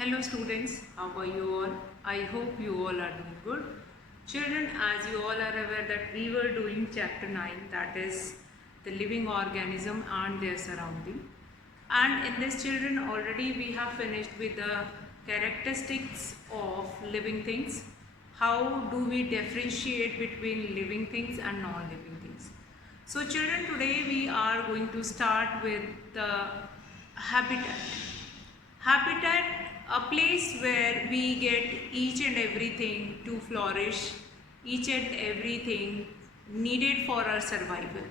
Hello students, how are you all? I hope you all are doing good. Children, as you all are aware that we were doing chapter 9, that is the living organism and their surrounding. And in this children already we have finished with the characteristics of living things. How do we differentiate between living things and non-living things? So children, today we are going to start with the habitat. Habitat, a place where we get each and everything to flourish, each and everything needed for our survival.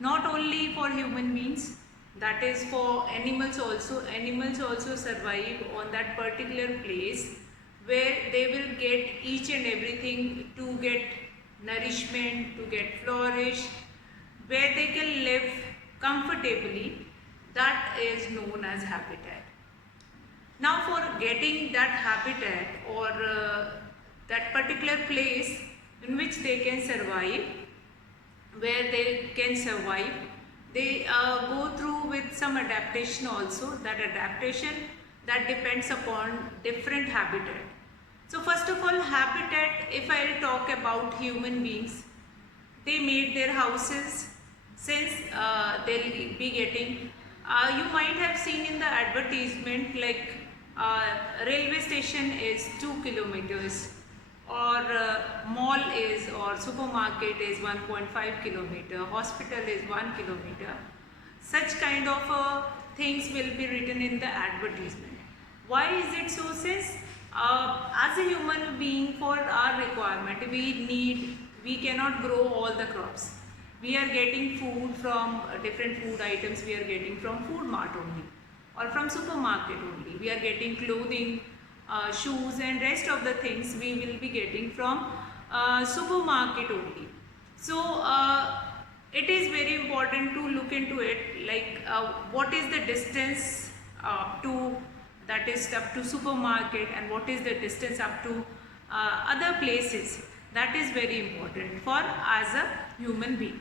Not only for human beings, that is for animals also. Animals also survive on that particular place where they will get each and everything to get nourishment, to get flourish, where they can live comfortably. That is known as habitat. Now for getting that habitat or that particular place in which they can survive, where they can survive, they go through with some adaptation also. That adaptation that depends upon different habitat. So first of all, habitat, if I will talk about human beings, they made their houses since they'll be getting, you might have seen in the advertisement like railway station is 2 kilometers or mall is or supermarket is 1.5 kilometer, hospital is 1 kilometer. Such kind of things will be written in the advertisement. Why is it so? Since as a human being, for our requirement, we cannot grow all the crops. We are getting food from different food items, we are getting from food mart only or from supermarket only. We are getting clothing, shoes and rest of the things we will be getting from supermarket only. So it is very important to look into it, like what is the distance to, that is up to supermarket, and what is the distance up to other places. That is very important for as a human being.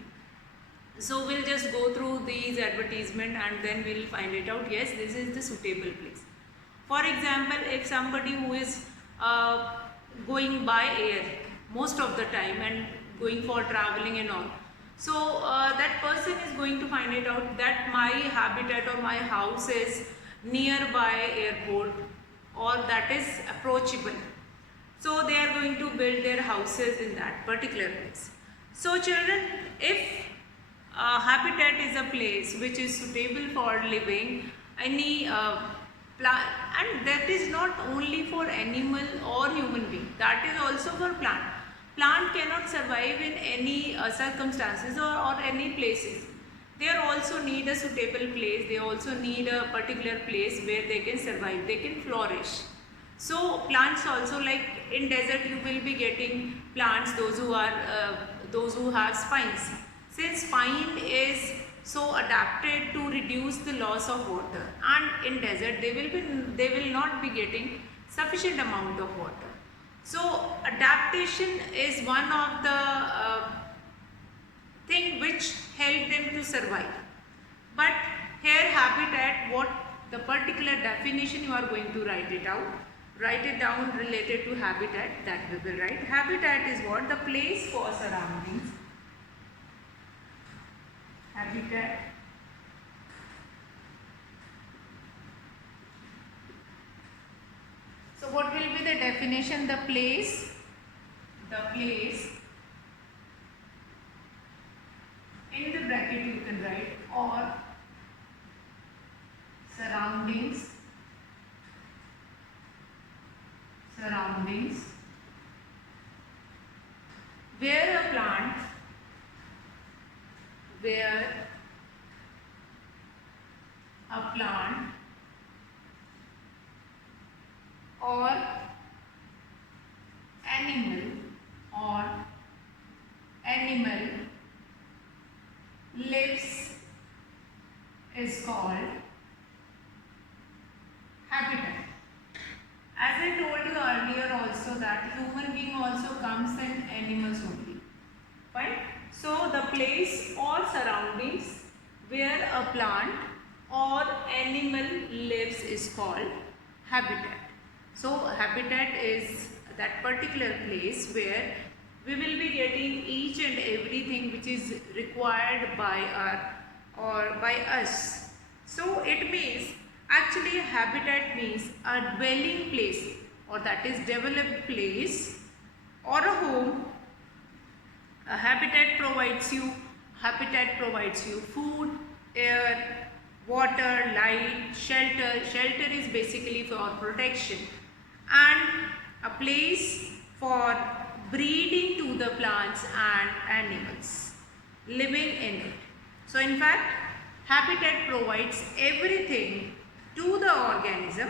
So we'll just go through these advertisement and then we'll find it out. Yes, this is the suitable place. For example, if somebody who is going by air most of the time and going for traveling and all, so that person is going to find it out that my habitat or my house is nearby airport or that is approachable. So they are going to build their houses in that particular place. So children, if habitat is a place which is suitable for living, any plant, and that is not only for animal or human being, that is also for plant. Plant cannot survive in any circumstances or any places. They also need a suitable place, they also need a particular place where they can survive, they can flourish. So plants also, like in desert you will be getting plants, those who have spines. Since spine is so adapted to reduce the loss of water, and in desert they will not be getting sufficient amount of water. So adaptation is one of the thing which help them to survive. But here habitat, what the particular definition you are going to write it out. Write it down related to habitat, that we will write. Habitat is what? The place for surroundings. Habitat. So what will be the definition? The place in the bracket you can write, or surroundings where a plant or animal lives is called habitat. As I told you earlier also that human being also comes in animals only. Fine. So the place or surroundings where a plant or animal lives is called habitat. So habitat is that particular place where we will be getting each and everything which is required by by us. So it means, actually a habitat means a dwelling place, or that is developed place or a home. A habitat provides you food, air, water, light, shelter. Shelter is basically for protection, and a place for breeding to the plants and animals living in it. So in fact, habitat provides everything to the organism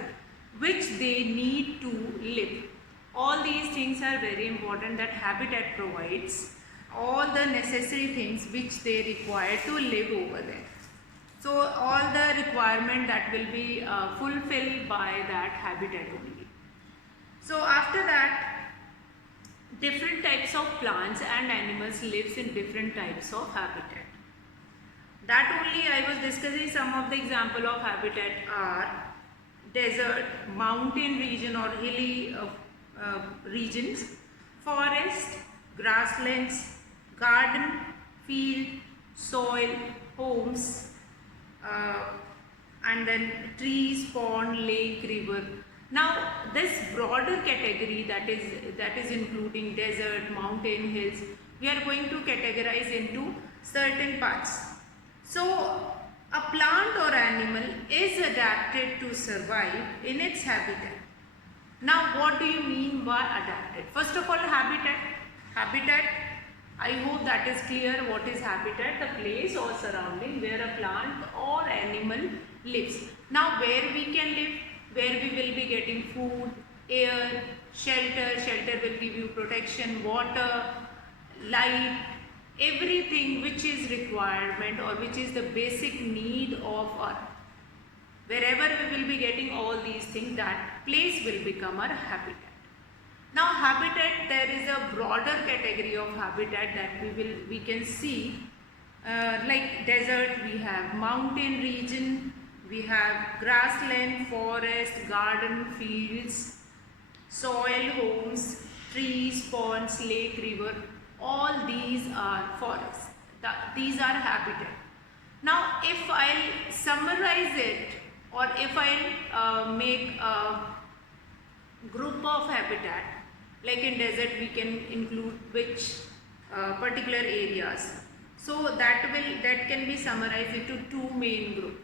which they need to live. All these things are very important, that habitat provides all the necessary things which they require to live over there. So all the requirement that will be fulfilled by that habitat only. So after that, different types of plants and animals lives in different types of habitat. That only I was discussing. Some of the example of habitat are desert, mountain region or hilly regions, forest, grasslands, garden, field, soil, homes, and then trees, pond, lake, river. Now this broader category, that is including desert, mountain, hills, we are going to categorize into certain parts. So a plant or animal is adapted to survive in its habitat. Now what do you mean by adapted? First of all, habitat, I hope that is clear. What is habitat? The place or surrounding where a plant or animal lives. Now where we can live, where we will be getting food, air, shelter. Shelter will give you protection, water, light, everything which is requirement or which is the basic need of earth. Wherever we will be getting all these things, that place will become our habitat. Now habitat, there is a broader category of habitat that we can see, like desert, we have mountain region, we have grassland, forest, garden, fields, soil, homes, trees, ponds, lake, river. All these are forests. These are habitat. Now if I'll summarize it, or if I'll make a group of habitat, like in desert we can include which particular areas. So that can be summarized into two main groups.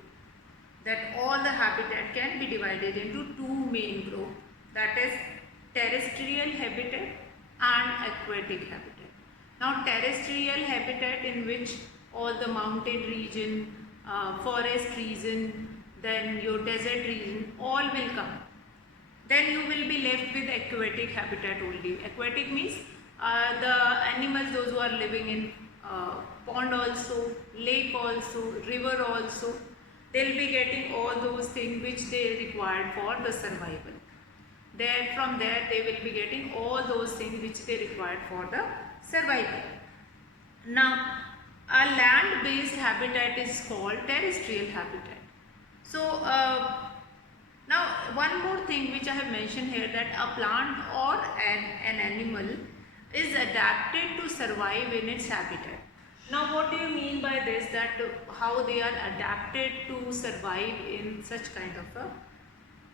That all the habitat can be divided into two main groups. That is terrestrial habitat and aquatic habitat. Now terrestrial habitat, in which all the mountain region, forest region, then your desert region, all will come. Then you will be left with aquatic habitat only. Aquatic means the animals, those who are living in pond also, lake also, river also, they will be getting all those things which they require for the survival. Then from there they will be getting all those things which they require for the survival. Now a land-based habitat is called terrestrial habitat. So now one more thing which I have mentioned here, that a plant or an animal is adapted to survive in its habitat. Now what do you mean by this, that how they are adapted to survive in such kind of a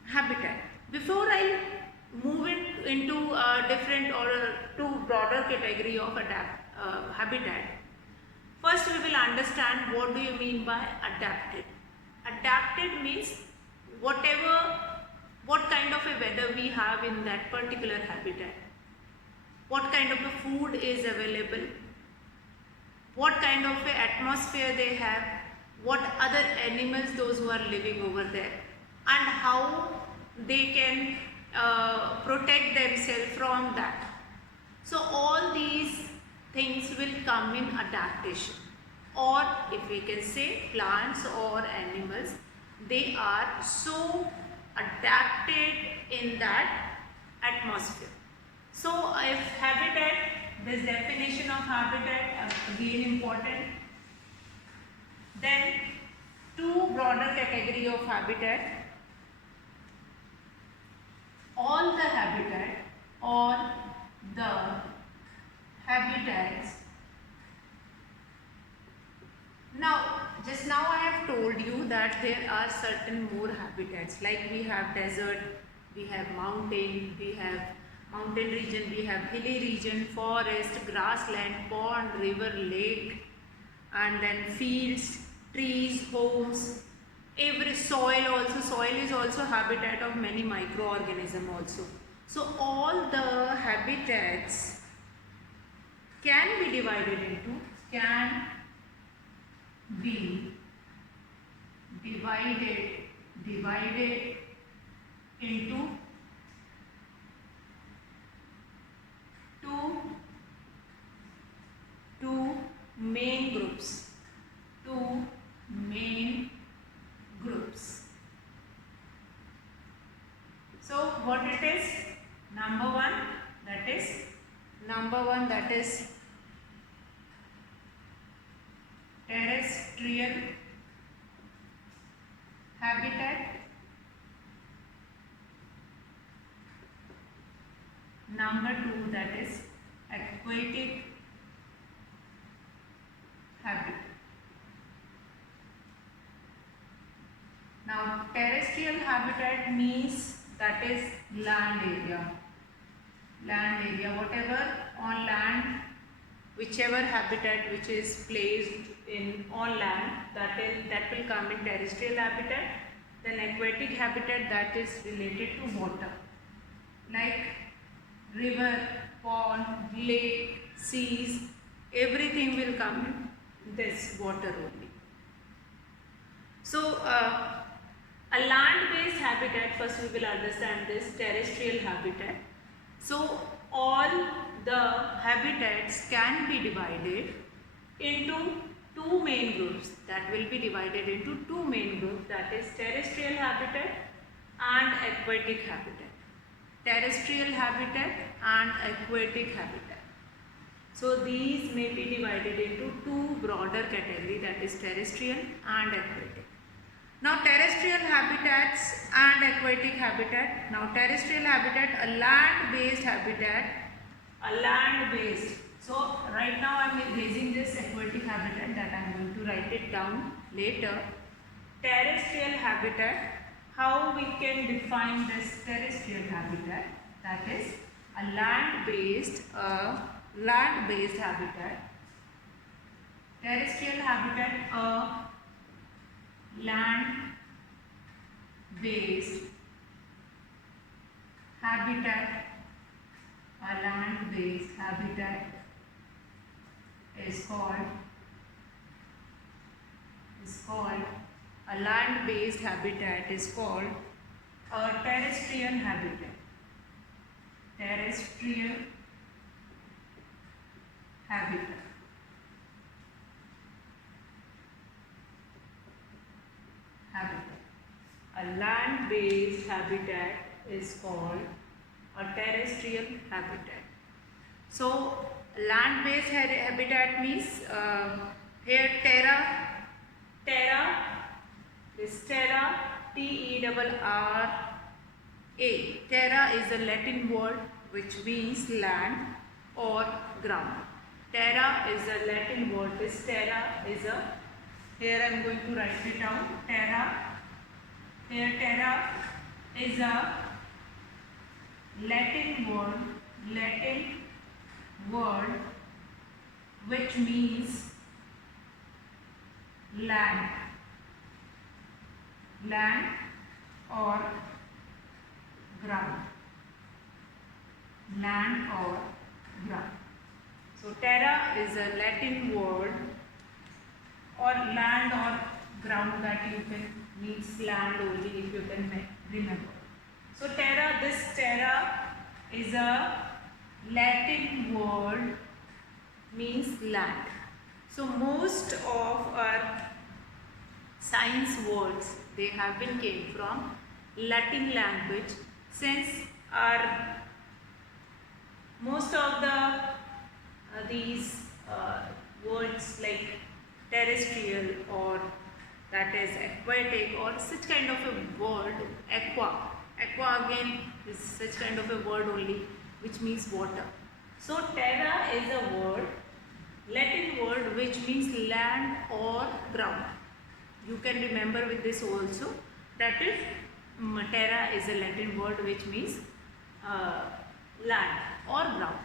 habitat? Before I move it into a different or to broader category of habitat, first we will understand what do you mean by adapted. Adapted means what kind of a weather we have in that particular habitat, what kind of a food is available, what kind of a atmosphere they have, what other animals those who are living over there, and how they can protect themselves from that. So all these things will come in adaptation, or if we can say plants or animals, they are so adapted in that atmosphere. So if habitat, this definition of habitat again important. Then two broader category of habitat. All told you that there are certain more habitats, like we have desert, we have mountain region, we have hilly region, forest, grassland, pond, river, lake, and then fields, trees, homes, every soil is also habitat of many microorganisms also. So all the habitats can be divided into into two main groups. So what it is? Number one, that is terrestrial habitat. Number two, that is aquatic habitat. Now terrestrial habitat means that is land area, whatever on land, whichever habitat which is placed in on land, that will come in terrestrial habitat. Then aquatic habitat, that is related to water, like river, pond, lake, seas, everything will come in this water only. So a land-based habitat, first we will understand this terrestrial habitat. So all the habitats can be divided into two main groups, that is terrestrial habitat and aquatic habitat. So these may be divided into two broader categories, that is terrestrial and aquatic. Now terrestrial habitats and aquatic habitat. Now terrestrial habitat, a land-based habitat, So right now I am erasing this aquatic habitat, that I am going to write it down later. Terrestrial habitat, how we can define this terrestrial habitat? That is a land-based habitat. Terrestrial habitat, a land-based habitat. Is called a land-based habitat is called a terrestrial habitat. A land-based habitat is called a terrestrial habitat. So land-based habitat means here terra, T-E-R-R-A. Terra is a Latin word which means land or ground. Terra is a Latin word. This terra is a, here I am going to write it down. Terra is a Latin word which means land or ground. So terra is a Latin word, or land or ground, that you can means land only, if you can remember. So this terra is a Latin word means land. So most of our science words, they have been came from Latin language, since our most of the these words like terrestrial or that is aquatic or such kind of a word, aqua again is such kind of a word only which means water. So terra is a word, Latin word which means land or ground. You can remember with this also, that is terra is a Latin word which means land or ground.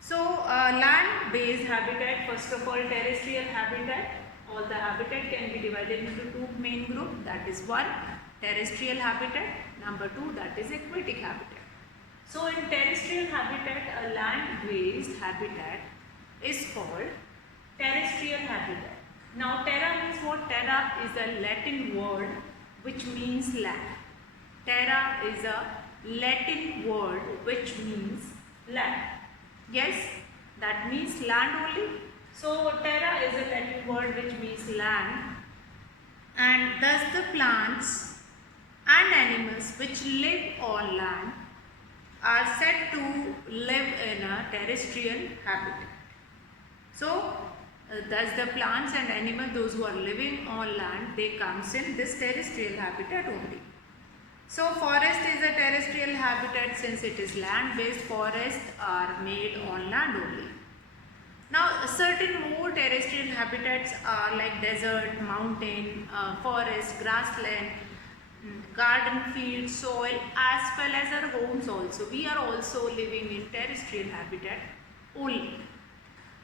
So land-based habitat, first of all terrestrial habitat. All the habitat can be divided into two main groups, that is one terrestrial habitat, number two that is aquatic habitat. So in terrestrial habitat, a land-based habitat is called terrestrial habitat. Now terra means what? Terra is a Latin word which means land. Terra is a Latin word which means land. Yes, that means land only. So terra is a Latin word which means land, and thus the plants and animals which live on land are said to live in a terrestrial habitat. So thus the plants and animals, those who are living on land, they comes in this terrestrial habitat only. So forest is a terrestrial habitat since it is land-based. Forests are made on land only. Now certain more terrestrial habitats are like desert, mountain, forest, grassland, garden, field, soil, as well as our homes also. We are also living in terrestrial habitat only.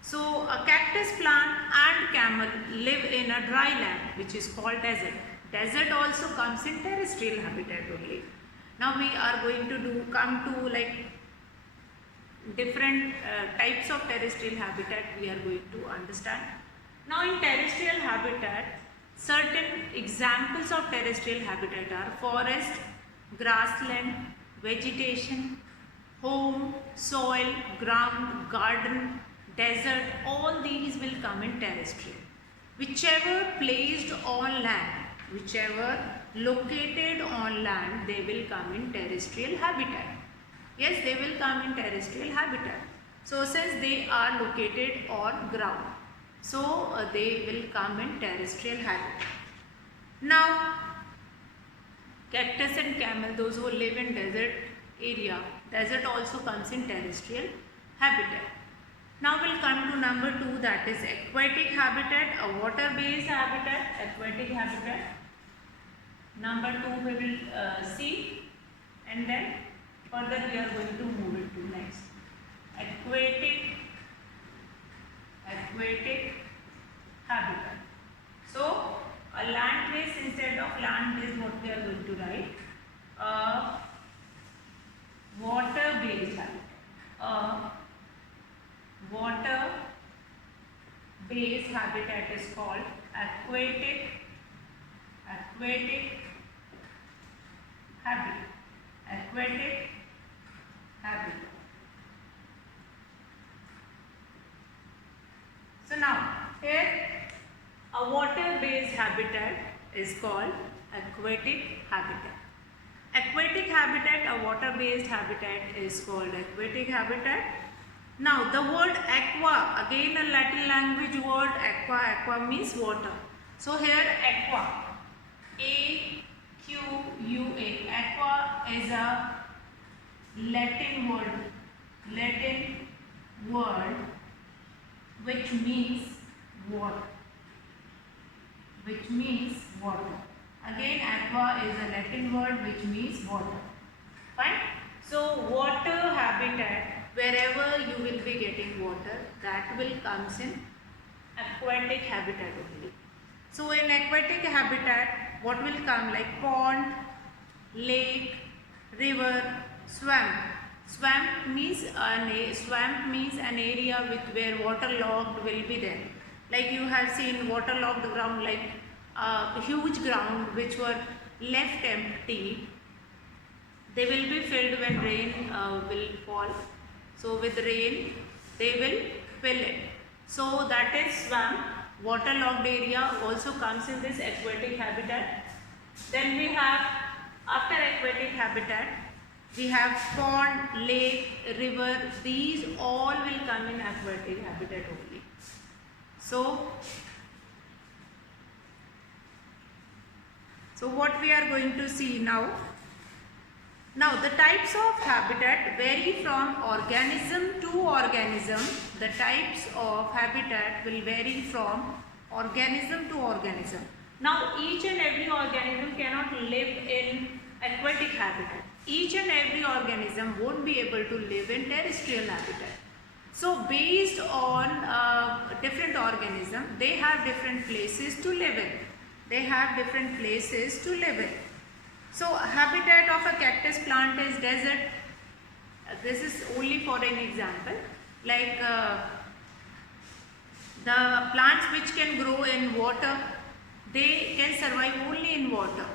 So a cactus plant and camel live in a dry land which is called desert. Desert also comes in terrestrial habitat only. Now we are going to come to like different types of terrestrial habitat we are going to understand. Now in terrestrial habitat, certain examples of terrestrial habitat are forest, grassland, vegetation, home, soil, ground, garden, desert, all these will come in terrestrial. Whichever placed on land, whichever located on land, they will come in terrestrial habitat. Yes, they will come in terrestrial habitat. So since they are located on ground, so they will come in terrestrial habitat. Now cactus and camel, those who live in desert area, desert also comes in terrestrial habitat. Now we'll come to number two, that is aquatic habitat, a water-based habitat, aquatic habitat. Number two we will see, and then further we are going to move it to next. Aquatic habitat. So a land-based instead of land-based, what we are going to write? A water-based habitat. A water-based habitat is called aquatic habitat. Aquatic habitat. So now here a water-based habitat is called aquatic habitat. Aquatic habitat, a water-based habitat is called aquatic habitat. Now the word aqua, again a Latin language word, aqua means water. So here aqua, A-Q-U-A, aqua is a Latin word which means water. Again aqua is a Latin word which means water. Fine. So water habitat, wherever you will be getting water, that will comes in aquatic habitat only. So in aquatic habitat, what will come like pond, lake, river, swamp. Swamp means an area with where waterlogged will be there. Like you have seen waterlogged ground, like huge ground which were left empty. They will be filled when rain will fall. So with rain, they will fill it. So that is swamp. Waterlogged area also comes in this aquatic habitat. Then we have, after aquatic habitat, we have pond, lake, river. These all will come in aquatic habitat only. So what we are going to see now. Now the types of habitat vary from organism to organism. The types of habitat will vary from organism to organism. Now each and every organism cannot live in aquatic habitat. Each and every organism won't be able to live in terrestrial habitat. So based on different organism, they have different places to live in. They have different places to live in. So habitat of a cactus plant is desert. This is only for an example. Like the plants which can grow in water, they can survive only in water.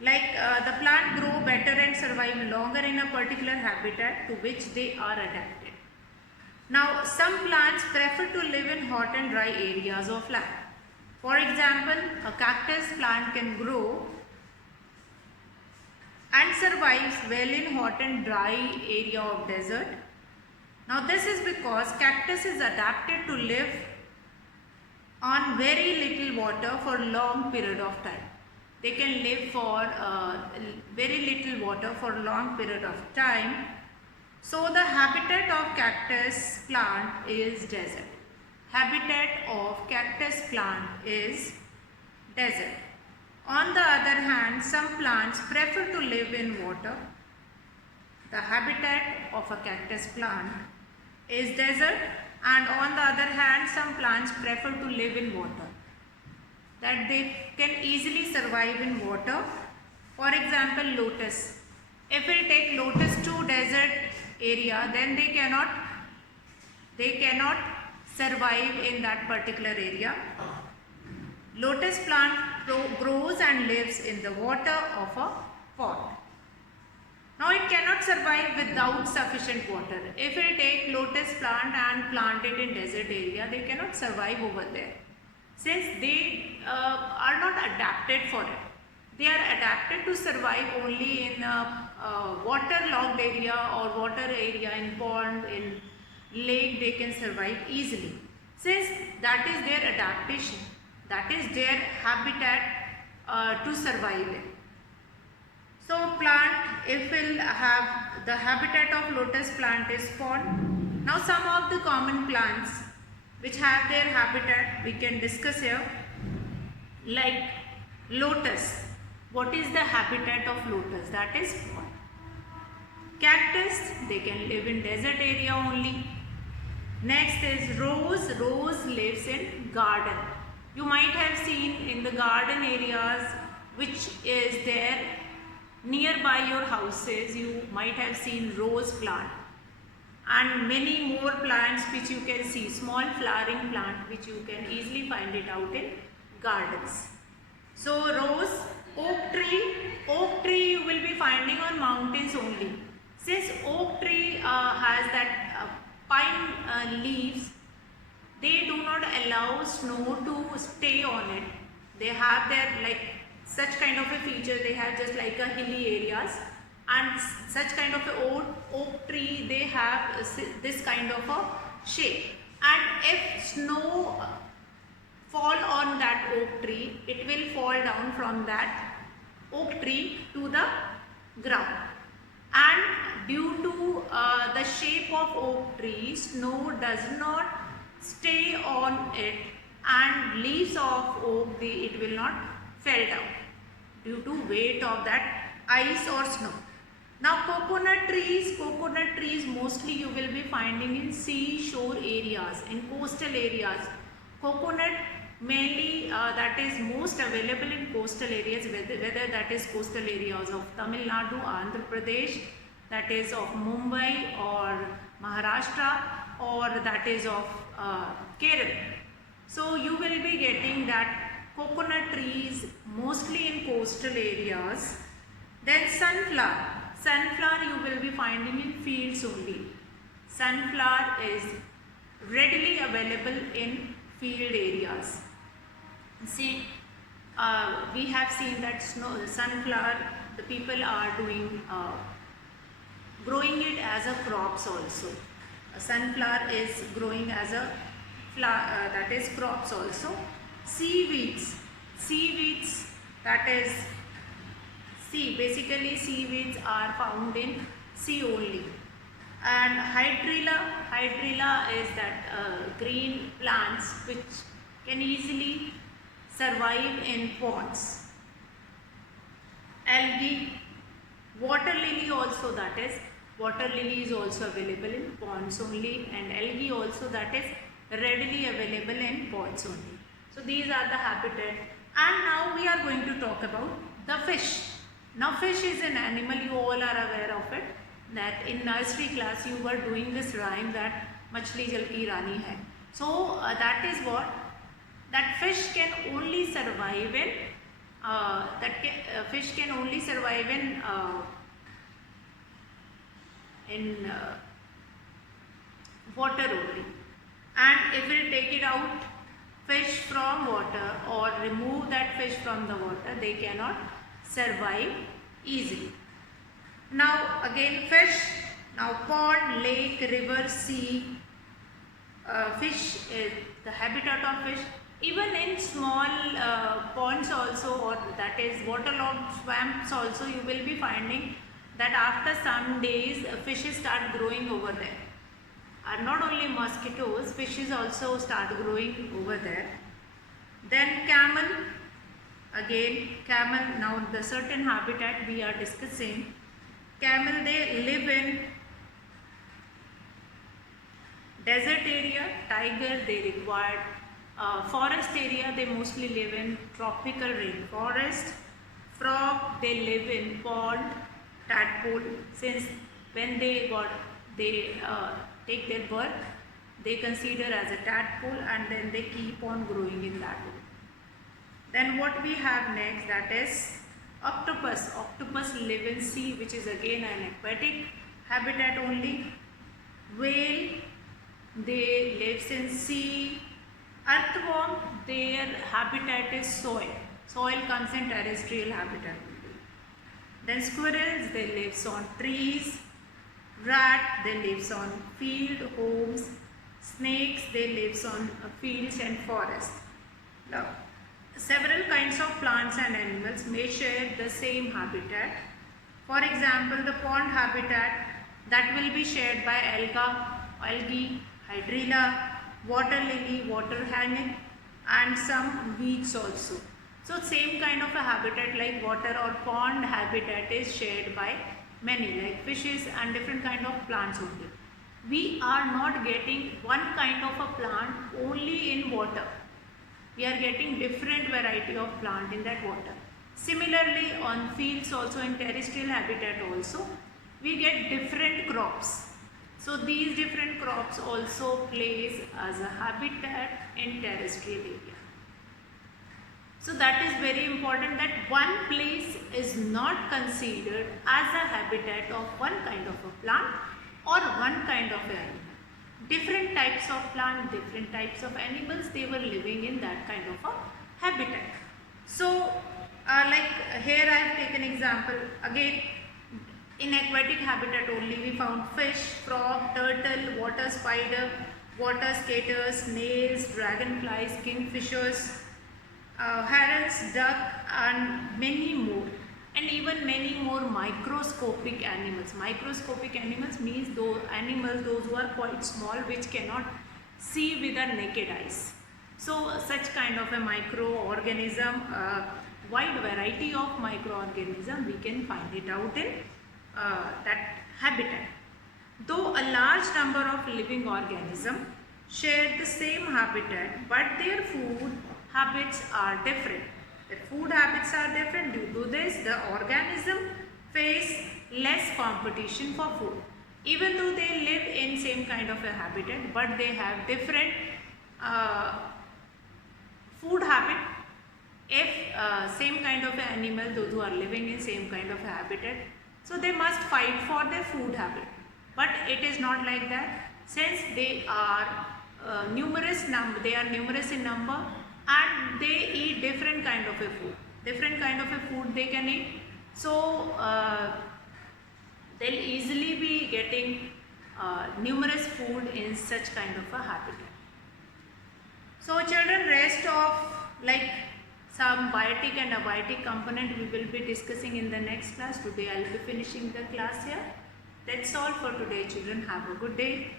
Like the plant grow better and survive longer in a particular habitat to which they are adapted. Now some plants prefer to live in hot and dry areas of land. For example, a cactus plant can grow and survives well in hot and dry area of desert. Now this is because cactus is adapted to live on very little water for long period of time. They can live for very little water for long period of time. So the habitat of cactus plant is desert. Habitat of cactus plant is desert. On the other hand, some plants prefer to live in water. The habitat of a cactus plant is desert, and on the other hand, some plants prefer to live in water, that they can easily survive in water. For example, lotus. If we take lotus to desert area, then they cannot survive in that particular area. Lotus plant grows and lives in the water of a pot. Now it cannot survive without sufficient water. If we take lotus plant and plant it in desert area, they cannot survive over there, since they are not adapted for it. They are adapted to survive only in a waterlogged area or water area, in pond, in lake. They can survive easily, since that is their adaptation, that is their habitat to survive in. So plant, if we'll have the habitat of lotus plant is pond. Now some of the common plants which have their habitat we can discuss here, like lotus. What is the habitat of lotus? That is pond. Cactus, they can live in desert area only. Next is rose. Rose lives in garden. You might have seen in the garden areas which is there nearby your houses, you might have seen rose plant and many more plants which you can see, small flowering plant which you can easily find it out in gardens. So rose. Oak tree you will be finding on mountains only. Since oak tree has that pine leaves, they do not allow snow to stay on it. They have their like such kind of a feature. They have just like a hilly areas, and such kind of a oak tree, they have this kind of a shape. And if snow fall on that oak tree, it will fall down from that oak tree to the ground. And due to the shape of oak tree, snow does not stay on it, and leaves of oak, it will not fall down due to weight of that ice or snow. Now coconut trees mostly you will be finding in seashore areas, in coastal areas. Coconut mainly that is most available in coastal areas, whether that is coastal areas of Tamil Nadu, Andhra Pradesh, that is of Mumbai or Maharashtra, or that is of Kerala. So you will be getting that coconut trees mostly in coastal areas. Then sunflower you will be finding in fields only. Sunflower is readily available in field areas. See, we have seen that sunflower, the people are doing growing it as a crops also. Sunflower is growing as a flower, that is crops also. Seaweeds, that is sea. Basically seaweeds are found in sea only. And hydrilla is that green plants which can easily survive in ponds. Algae, water lily also, that is water lily is also available in ponds only, and algae also, that is readily available in ponds only. So these are the habitat. And now we are going to talk about the fish. Now fish is an animal, you all are aware of it, that in nursery class you were doing this rhyme that machli jal ki rani hai. So that is what, that fish can only survive in fish can only survive in water only. And if we take it out fish from water or remove that fish from the water, they cannot survive easily. Now again fish, now pond, lake, river, sea, fish is the habitat of fish. Even in small ponds also, or that is waterlogged swamps also, you will be finding that after some days fishes start growing over there. And not only mosquitoes, fishes also start growing over there. Then camel, again camel, now the certain habitat we are discussing. Camel, they live in desert area. Tiger, they require forest area, they mostly live in tropical rainforest. Frog, they live in pond. Tadpole, since when they take their birth, they consider as a tadpole, and then they keep on growing in that way. Then what we have next, that is octopus. Octopus live in sea, which is again an aquatic habitat only. Whale, they lives in sea. Earthworm, their habitat is soil. Soil comes in terrestrial habitat. Then squirrels, they lives on trees. Rat, they lives on field, homes. Snakes, they lives on fields and forests. Now, several kinds of plants and animals may share the same habitat. For example, the pond habitat, that will be shared by algae, hydrilla, water lily, water hanging, and some weeds also. So same kind of a habitat like water or pond habitat is shared by many, like fishes and different kind of plants only. We are not getting one kind of a plant only in water. We are getting different variety of plant in that water. Similarly, on fields also, in terrestrial habitat also, we get different crops. So these different crops also plays as a habitat in terrestrial area. So that is very important, that one place is not considered as a habitat of one kind of a plant or one kind of animal. Different types of plant, different types of animals, they were living in that kind of a habitat. So like here I have taken example, again in aquatic habitat only we found fish, frog, turtle, water spider, water skaters, snails, dragonflies, kingfishers, herons, duck, and many more, and even many more microscopic animals. Microscopic animals means those animals, those who are quite small, which cannot see with our naked eyes. So such kind of a microorganism, wide variety of microorganism, we can find it out in that habitat. Though a large number of living organisms share the same habitat, but their food habits are different. Their food habits are different. Due to this, the organism face less competition for food. Even though they live in same kind of a habitat, but they have different food habit. If same kind of animal, those who are living in same kind of a habitat, so they must fight for their food habit. But it is not like that, since they are numerous in number, and they eat different kind of a food. Different kind of a food they can eat. So they'll easily be getting numerous food in such kind of a habitat. So children, rest of like some biotic and abiotic component we will be discussing in the next class. Today I will be finishing the class here. That's all for today, children. Have a good day.